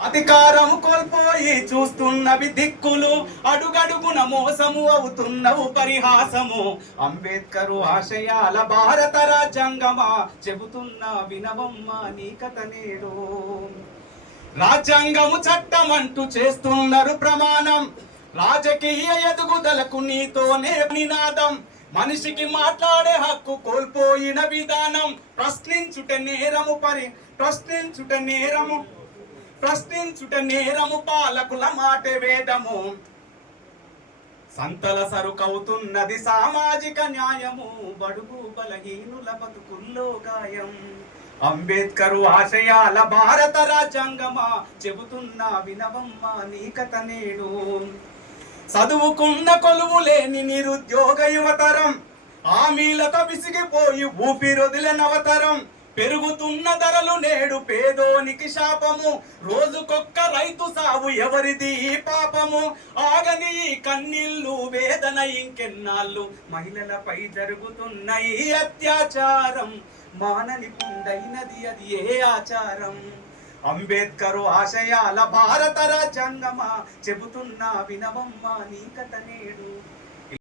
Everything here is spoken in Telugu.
అధికారం కోల్పోయి చూస్తున్నవి దిక్కులు అడుగడుగున మోసము అవుతున్నవు పరిహాసము అంబేద్కరు ఆశయాల భారత రాజ్యాంగమా? చెబుతున్నా వినవమ్మా నీ కథ నేడు. రాజ్యాంగము చట్టం అంటూ చేస్తున్నారు ప్రమాణం. రాజకీయ ఎదుగుదలకు నీతోనే నినాదం. మనిషికి మాట్లాడే హక్కు కోల్పోయిన విధానం. ప్రశ్నించుట నేరము పరి ప్రశ్నించుట నేరము ప్రశ్నించుట నేరము పాలకుల మాట వేదము. సంతల సరుకవుతున్నది సామాజిక న్యాయము. బడుగు బలహీనుల బతుకుల్లో గాయం. అంబేద్కర్ ఆశయాల భారత రాజ్యాంగమా? చెబుతున్నా వినవమ్మ నీ కథ నేడు చదువుకున్న కొలువు లేని నిరుద్యోగ యువతరం. హామీలతో విసిగిపోయి ఊపిరొదిలినవతరం పెరుగుతున్న ధరలు నేడు పేదోనికి శాపము. రోజుకొక్క రైతు సాగు ఎవరిది? పాపము. ఆగని కన్నీళ్ళు వేదన ఇంకెన్నాళ్ళు. మహిళలపై జరుగుతున్న ఈ అత్యాచారం మానని పుండైనది అది ఏ ఆచారం? అంబేద్కరు ఆశయాల భారత రాజ్యాంగమా? చెబుతున్నా వినవమ్మా నీ కథ నేడు.